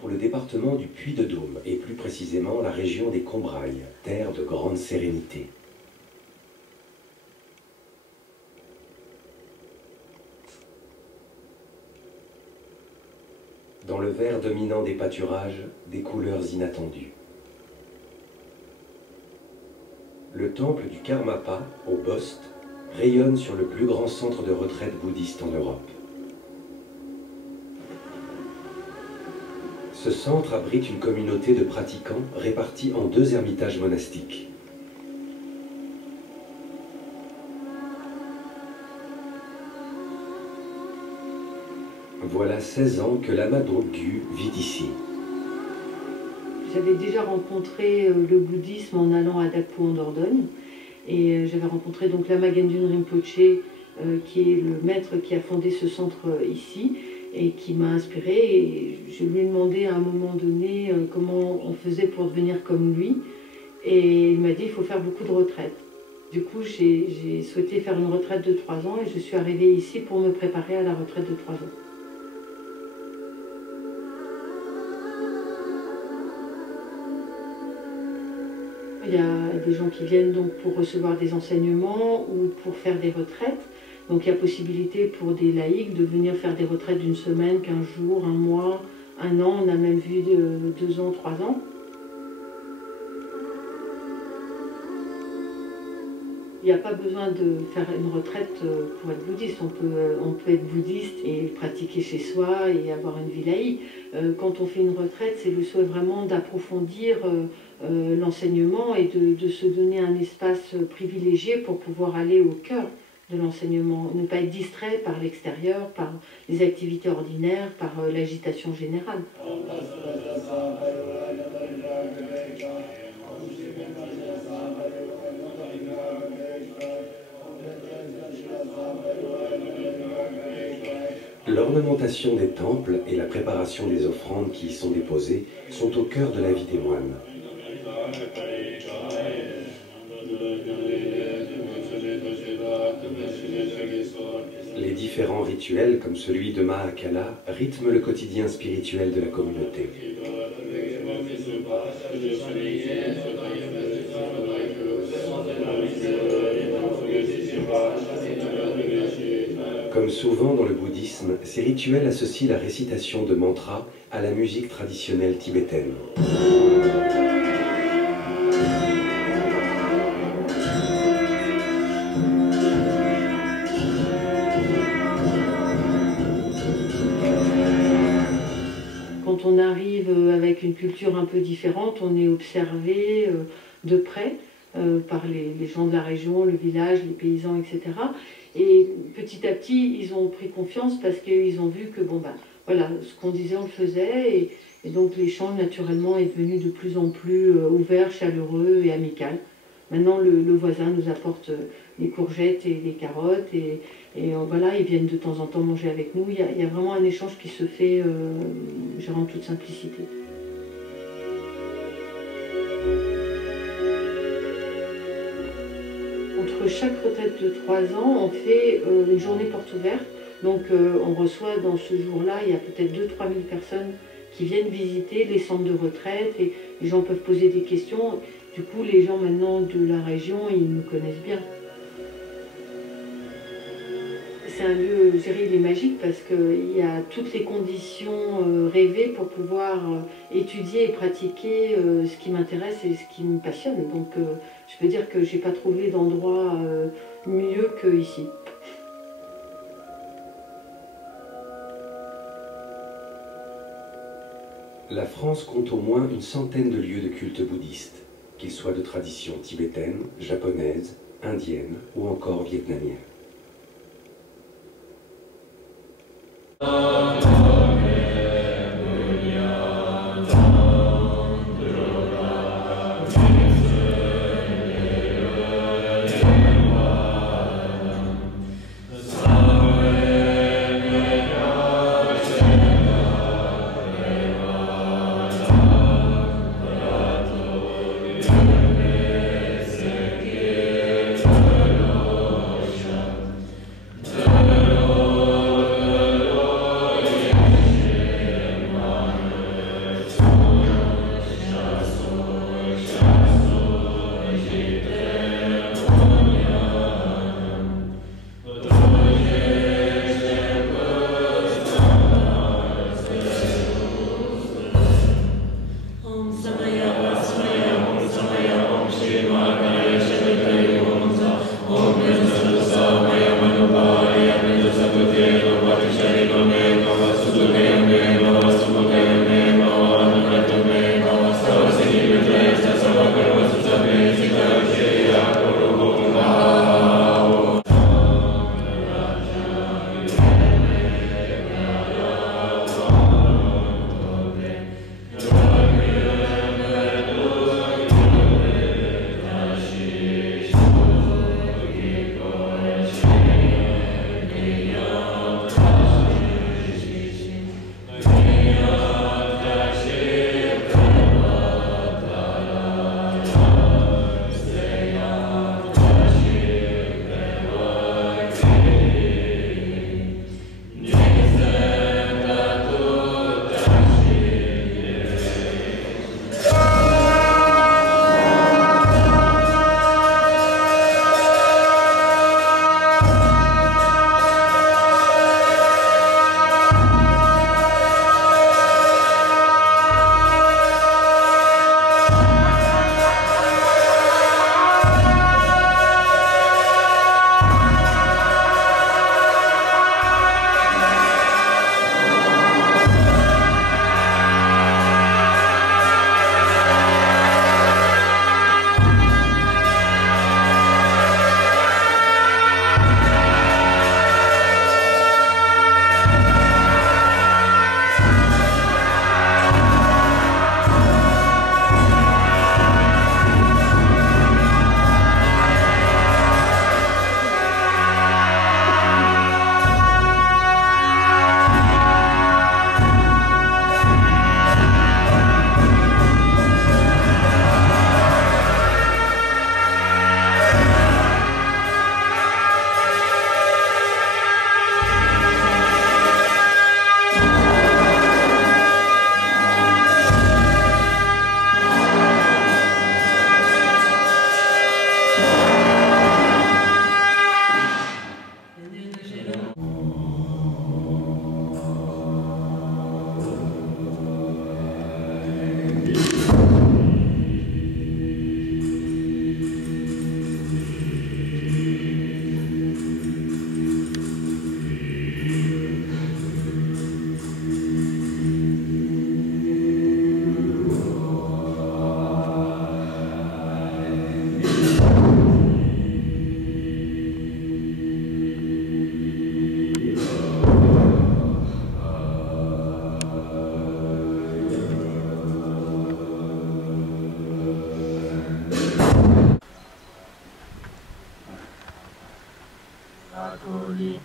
Pour le département du Puy-de-Dôme, et plus précisément la région des Combrailles, terre de grande sérénité. Dans le vert dominant des pâturages, des couleurs inattendues. Le temple du Karmapa, au Bost, rayonne sur le plus grand centre de retraite bouddhiste en Europe. Ce centre abrite une communauté de pratiquants répartis en 2 ermitages monastiques. Voilà 16 ans que Lama Drupgu vit ici. J'avais déjà rencontré le bouddhisme en allant à Dakpo en Dordogne. Et j'avais rencontré donc Lama Gendun Rinpoche, qui est le maître qui a fondé ce centre ici, et qui m'a inspirée. Et je lui ai demandé à un moment donné comment on faisait pour devenir comme lui. Et il m'a dit il faut faire beaucoup de retraites. Du coup, j'ai souhaité faire une retraite de 3 ans et je suis arrivée ici pour me préparer à la retraite de 3 ans. Il y a des gens qui viennent donc pour recevoir des enseignements ou pour faire des retraites. Donc il y a possibilité pour des laïcs de venir faire des retraites d'une semaine, 15 jours, 1 mois, 1 an. On a même vu 2 ans, 3 ans. Il n'y a pas besoin de faire une retraite pour être bouddhiste. On peut être bouddhiste et pratiquer chez soi et avoir une vie laïque. Quand on fait une retraite, c'est le souhait vraiment d'approfondir l'enseignement et de se donner un espace privilégié pour pouvoir aller au cœur de l'enseignement. Ne pas être distrait par l'extérieur, par les activités ordinaires, par l'agitation générale. L'ornementation des temples et la préparation des offrandes qui y sont déposées sont au cœur de la vie des moines. Les différents rituels, comme celui de Mahakala, rythment le quotidien spirituel de la communauté. Comme souvent dans le bouddhisme, ces rituels associent la récitation de mantras à la musique traditionnelle tibétaine. Quand on arrive avec une culture un peu différente, on est observé de près par les gens de la région, le village, les paysans, etc. Et petit à petit, ils ont pris confiance parce qu'ils ont vu que, bon ben, voilà, ce qu'on disait, on le faisait. Et donc l'échange, naturellement, est devenu de plus en plus ouvert, chaleureux et amical. Maintenant, le voisin nous apporte les courgettes et les carottes. Et voilà, ils viennent de temps en temps manger avec nous. Il y a vraiment un échange qui se fait, en toute simplicité. Entre chaque retraite de 3 ans, on fait une journée porte ouverte. Donc on reçoit dans ce jour-là, il y a peut-être 2 000 à 3 000 personnes qui viennent visiter les centres de retraite et les gens peuvent poser des questions. Du coup, les gens maintenant de la région, ils nous connaissent bien. C'est un lieu, je dirais, il est magique parce qu'il y a toutes les conditions rêvées pour pouvoir étudier et pratiquer ce qui m'intéresse et ce qui me passionne. Donc je peux dire que je n'ai pas trouvé d'endroit mieux qu'ici. La France compte au moins une centaine de lieux de culte bouddhiste, qu'ils soient de tradition tibétaine, japonaise, indienne ou encore vietnamienne.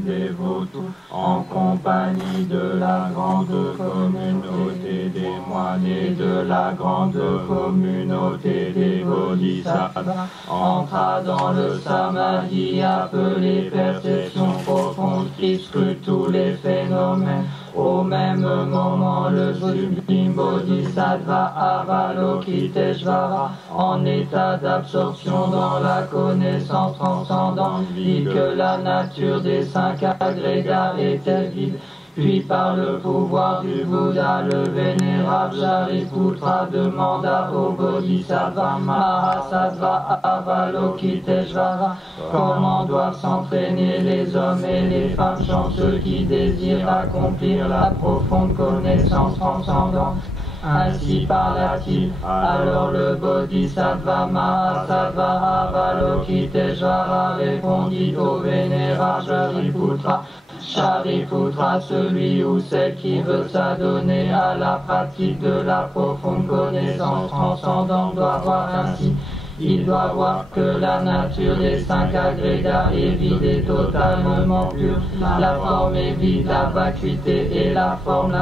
vautours, en compagnie de la grande communauté des moines et de la grande communauté des bodhisattvas, entra dans le samadhi appelé perception profonde qui scrute tous les phénomènes. Au même moment, le sublime bodhisattva Avalokiteshvara, en état d'absorption dans la connaissance transcendante, vit que la nature des 5 agrégats était vide. Puis par le pouvoir du Bouddha, le vénérable Shariputra demanda au Bodhisattva Mahasattva Avalokiteshvara comment doivent s'entraîner les hommes et les femmes chanceux qui désirent accomplir la profonde connaissance transcendante. Ainsi parla-t-il. Alors le Bodhisattva Mahasattva Avalokiteshvara répondit au vénérable Shariputra: Shariputra, celui ou celle qui veut s'adonner à la pratique de la profonde connaissance transcendante doit voir ainsi. Il doit voir que la nature des 5 agrégats est vide et totalement pure. La forme est vide, la vacuité est la forme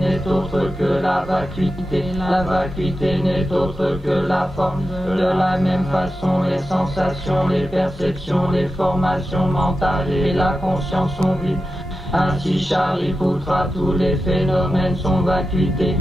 n'est autre que la vacuité. La vacuité n'est autre que la forme. De la même façon, les sensations, les perceptions, les formations mentales et la conscience sont vides. Ainsi, Shariputra, tous les phénomènes sont vacuités.